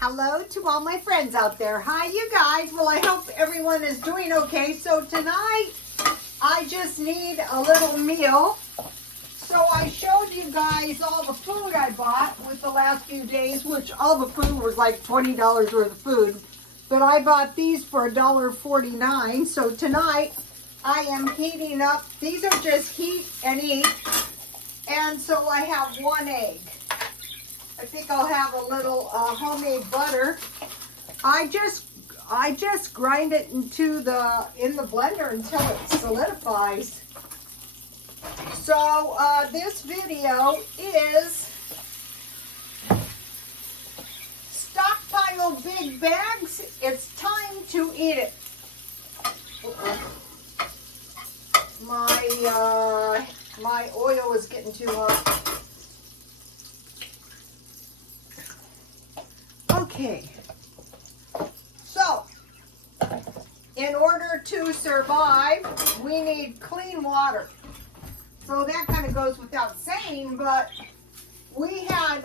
Hello to all my friends out there. Hi, you guys. Well, I hope everyone is doing okay. So tonight, I just need a little meal. So I showed you guys all the food I bought with the last few days, which all the food was like $20 worth of food. But I bought these for $1.49. So tonight, I am heating up. These are just heat and eat. And so I have one egg. I think I'll have a little homemade butter. I just grind it in the blender until it solidifies. So this video is Stockpiled big bags. It's time to eat it. My oil is getting too hot. Okay, so in order to survive, we need clean water. So that kind of goes without saying, but we had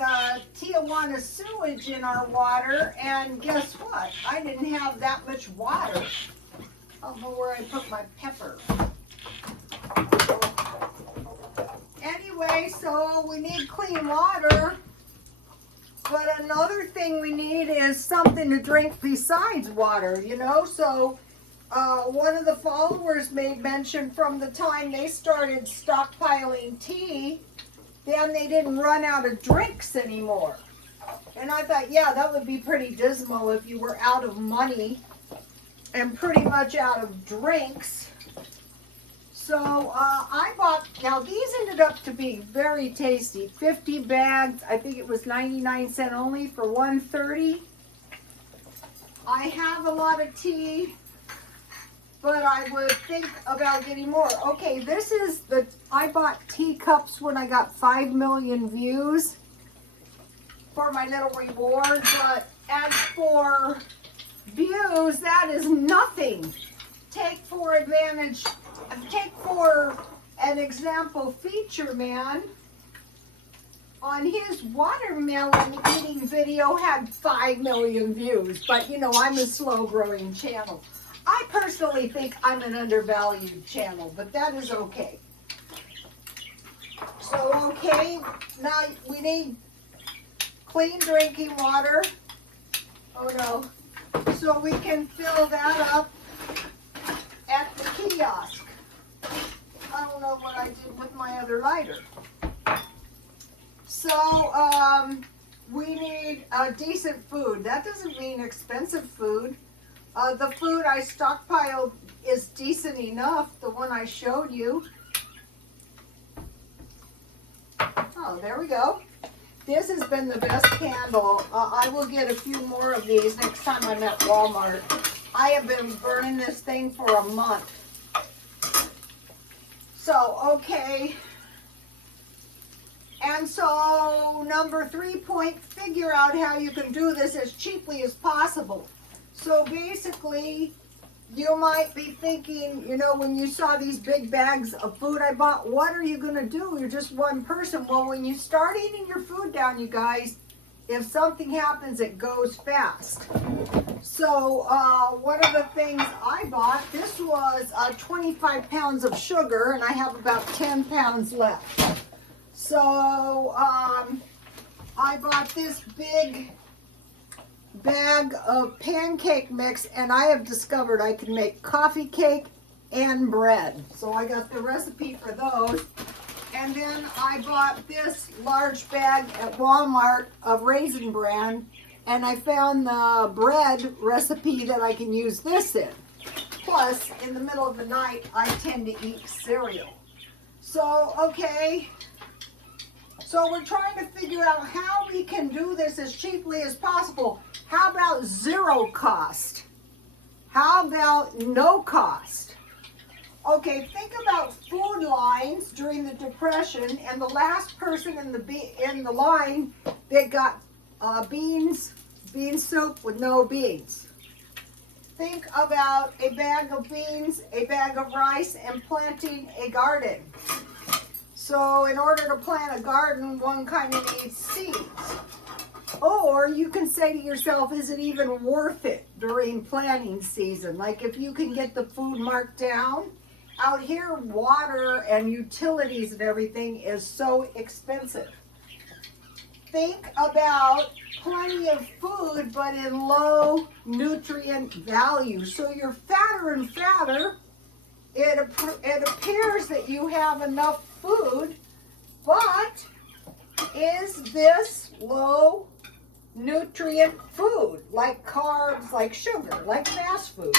Tijuana sewage in our water, and guess what? I didn't have that much water. I don't know where I put my pepper. Anyway, so we need clean water. But another thing we need is something to drink besides water, you know. So one of the followers made mention from the time they started stockpiling tea, then they didn't run out of drinks anymore. And I thought, yeah, that would be pretty dismal if you were out of money and pretty much out of drinks. So I bought, now these ended up to be very tasty. 50 bags, I think it was 99 cents only for 130. I have a lot of tea, but I would think about getting more. Okay, this is I bought teacups when I got 5 million views for my little reward, but as for views, that is nothing. Take for an example, Feature Man on his watermelon eating video had 5 million views, but you know, I'm a slow growing channel. I personally think I'm an undervalued channel, but that is okay. So, okay, now we need clean drinking water. Oh no. So we can fill that up at the kiosk. I don't know what I did with my other lighter. So, we need decent food. That doesn't mean expensive food. The food I stockpiled is decent enough, the one I showed you. Oh, there we go. This has been the best candle. I will get a few more of these next time I'm at Walmart. I have been burning this thing for a month. So, okay. And so, number 3 point, figure out how you can do this as cheaply as possible. So basically, you might be thinking, you know, when you saw these big bags of food I bought, what are you going to do? You're just one person. Well, when you start eating your food down, you guys, if something happens, it goes fast. So one of the things I bought, this was 25 pounds of sugar, and I have about 10 pounds left. So I bought this big bag of pancake mix, and I have discovered I can make coffee cake and bread. So I got the recipe for those. And then I bought this large bag at Walmart of Raisin Bran, and I found the bread recipe that I can use this in. Plus, in the middle of the night, I tend to eat cereal. So, okay. So we're trying to figure out how we can do this as cheaply as possible. How about zero cost? How about no cost? Okay, think about food lines during the Depression, and the last person in the line that got bean soup with no beans. Think about a bag of beans, a bag of rice, and planting a garden. So in order to plant a garden, one kind of needs seeds. Or you can say to yourself, is it even worth it during planting season? Like if you can get the food marked down, out here water and utilities and everything is so expensive. Think about plenty of food but in low nutrient value. So you're fatter and fatter. It appears that you have enough food, but is this low nutrient food, like carbs, like sugar, like fast food?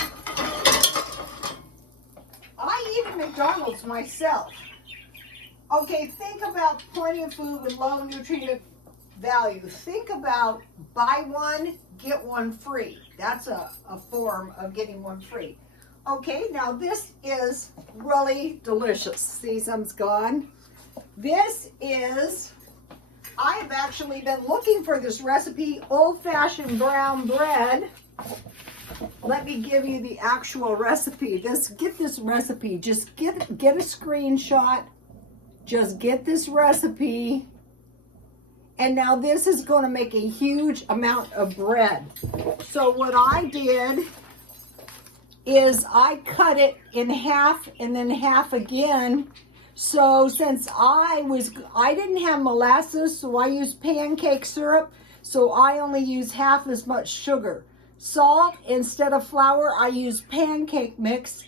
I eat at McDonald's myself. Okay, think about plenty of food with low nutrient value. Think about buy one, get one free. That's a form of getting one free. Okay, now this is really delicious. See, some's gone. This is, I have actually been looking for this recipe, old-fashioned brown bread. Let me give you the actual recipe. Get this recipe. Just get a screenshot. Just get this recipe. And now this is going to make a huge amount of bread. So what I did is I cut it in half and then half again. So since I didn't have molasses, so I used pancake syrup. So I only use half as much sugar. Salt, instead of flour, I use pancake mix.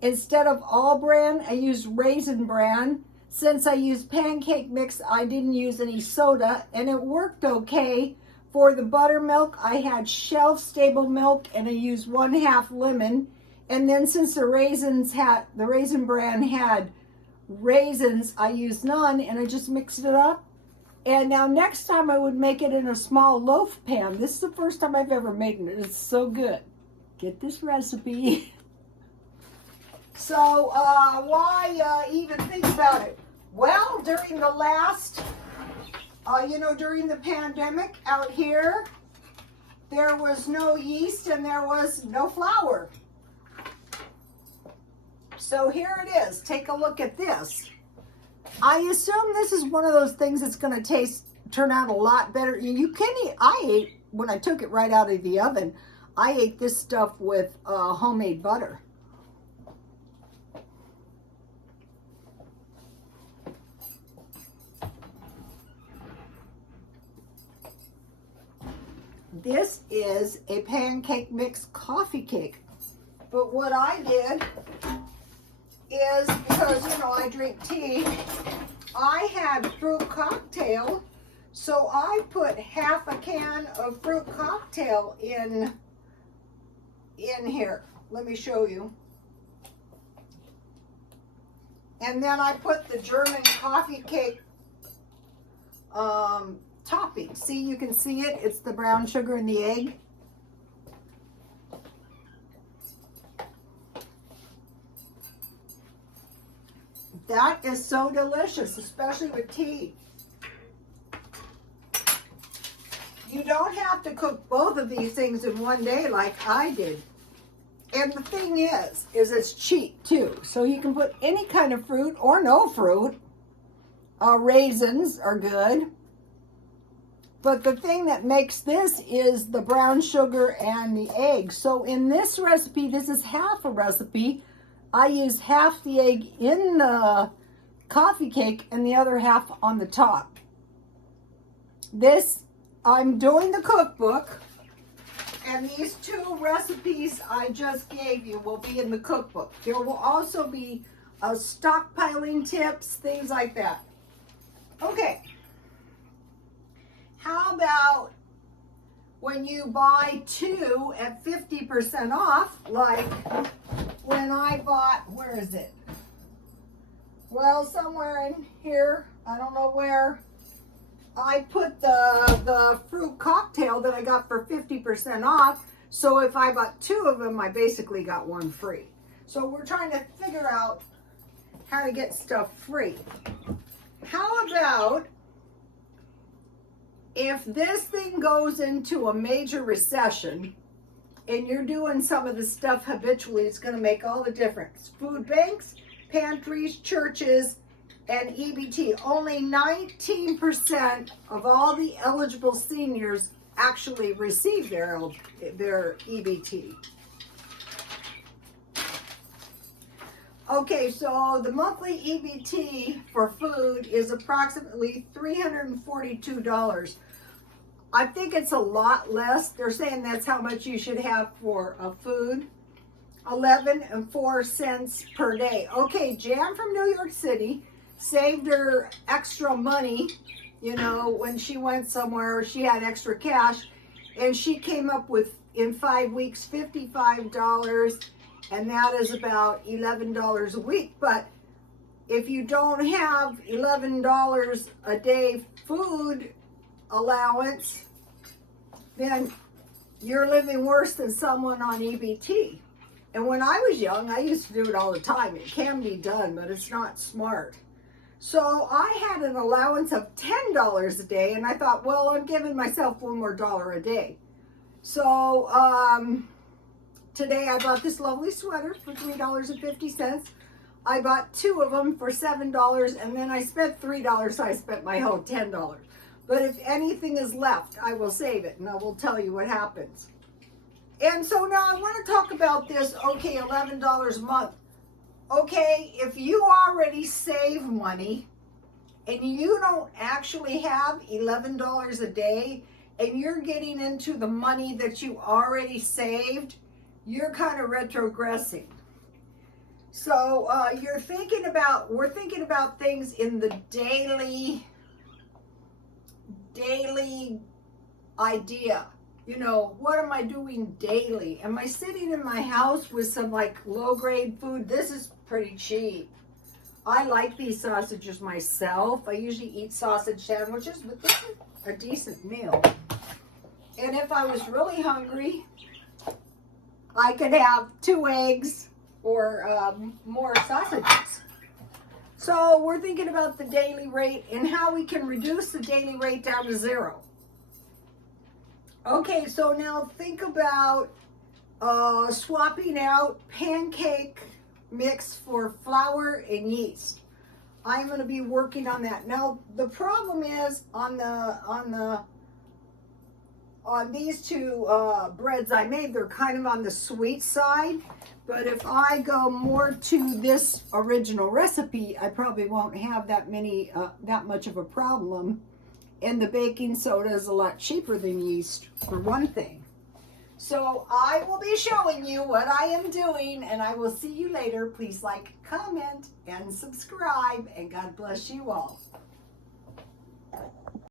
Instead of all bran, I use raisin bran. Since I used pancake mix, I didn't use any soda, and it worked okay. For the buttermilk, I had shelf-stable milk, and I used 1/2 lemon. And then since the raisin bran had raisins, I used none, and I just mixed it up. And now next time I would make it in a small loaf pan. This is the first time I've ever made it. It's so good. Get this recipe. So why even think about it? Well, during the last, during the pandemic out here, there was no yeast and there was no flour. So here it is. Take a look at this. I assume this is one of those things that's going to turn out a lot better. You can eat, I ate, when I took it right out of the oven, I ate this stuff with homemade butter. This is a pancake mix coffee cake. But what I did is, because, I drink tea, I had fruit cocktail. So I put half a can of fruit cocktail in here. Let me show you. And then I put the German coffee cake topping. See, you can see it. It's the brown sugar and the egg. That is so delicious, especially with tea. You don't have to cook both of these things in one day like I did. And the thing is it's cheap too. So you can put any kind of fruit or no fruit. Raisins are good. But the thing that makes this is the brown sugar and the egg. So in this recipe, this is half a recipe. I use half the egg in the coffee cake and the other half on the top. This, I'm doing the cookbook, and these two recipes I just gave you will be in the cookbook. There will also be stockpiling tips, things like that. Okay. How about when you buy two at 50% off, like when I bought, where is it? Well, somewhere in here, I don't know where, I put the fruit cocktail that I got for 50% off. So if I bought two of them, I basically got one free. So we're trying to figure out how to get stuff free. How about if this thing goes into a major recession and you're doing some of the stuff habitually, it's going to make all the difference. Food banks, pantries, churches, and EBT. Only 19% of all the eligible seniors actually receive their EBT. Okay, so the monthly EBT for food is approximately $342. I think it's a lot less. They're saying that's how much you should have for food. 11.04 cents per day. Okay, Jan from New York City saved her extra money, you know, when she went somewhere, she had extra cash, and she came up with, in 5 weeks, $55, and that is about $11 a week. But if you don't have $11 a day food allowance, then you're living worse than someone on EBT. And when I was young, I used to do it all the time. It can be done, but it's not smart. So I had an allowance of $10 a day, and I thought, well, I'm giving myself $1 more a day. So today I bought this lovely sweater for $3.50. I bought 2 of them for $7, and then I spent $3, so I spent my whole $10. But if anything is left, I will save it, and I will tell you what happens. And so now I want to talk about this, okay, $11 a month. Okay, if you already save money and you don't actually have $11 a day and you're getting into the money that you already saved, you're kind of retrogressing. So we're thinking about things in the daily idea. You know, what am I doing daily? Am I sitting in my house with some like low grade food? This is pretty cheap. I like these sausages myself. I usually eat sausage sandwiches, but this is a decent meal. And if I was really hungry, I could have 2 eggs or more sausages. So we're thinking about the daily rate and how we can reduce the daily rate down to 0. Okay, so now think about swapping out pancake mix for flour and yeast. I'm going to be working on that. Now the problem is on these 2 breads I made, they're kind of on the sweet side. But if I go more to this original recipe, I probably won't have that much of a problem. And the baking soda is a lot cheaper than yeast, for one thing. So I will be showing you what I am doing, and I will see you later. Please like, comment, and subscribe, and God bless you all.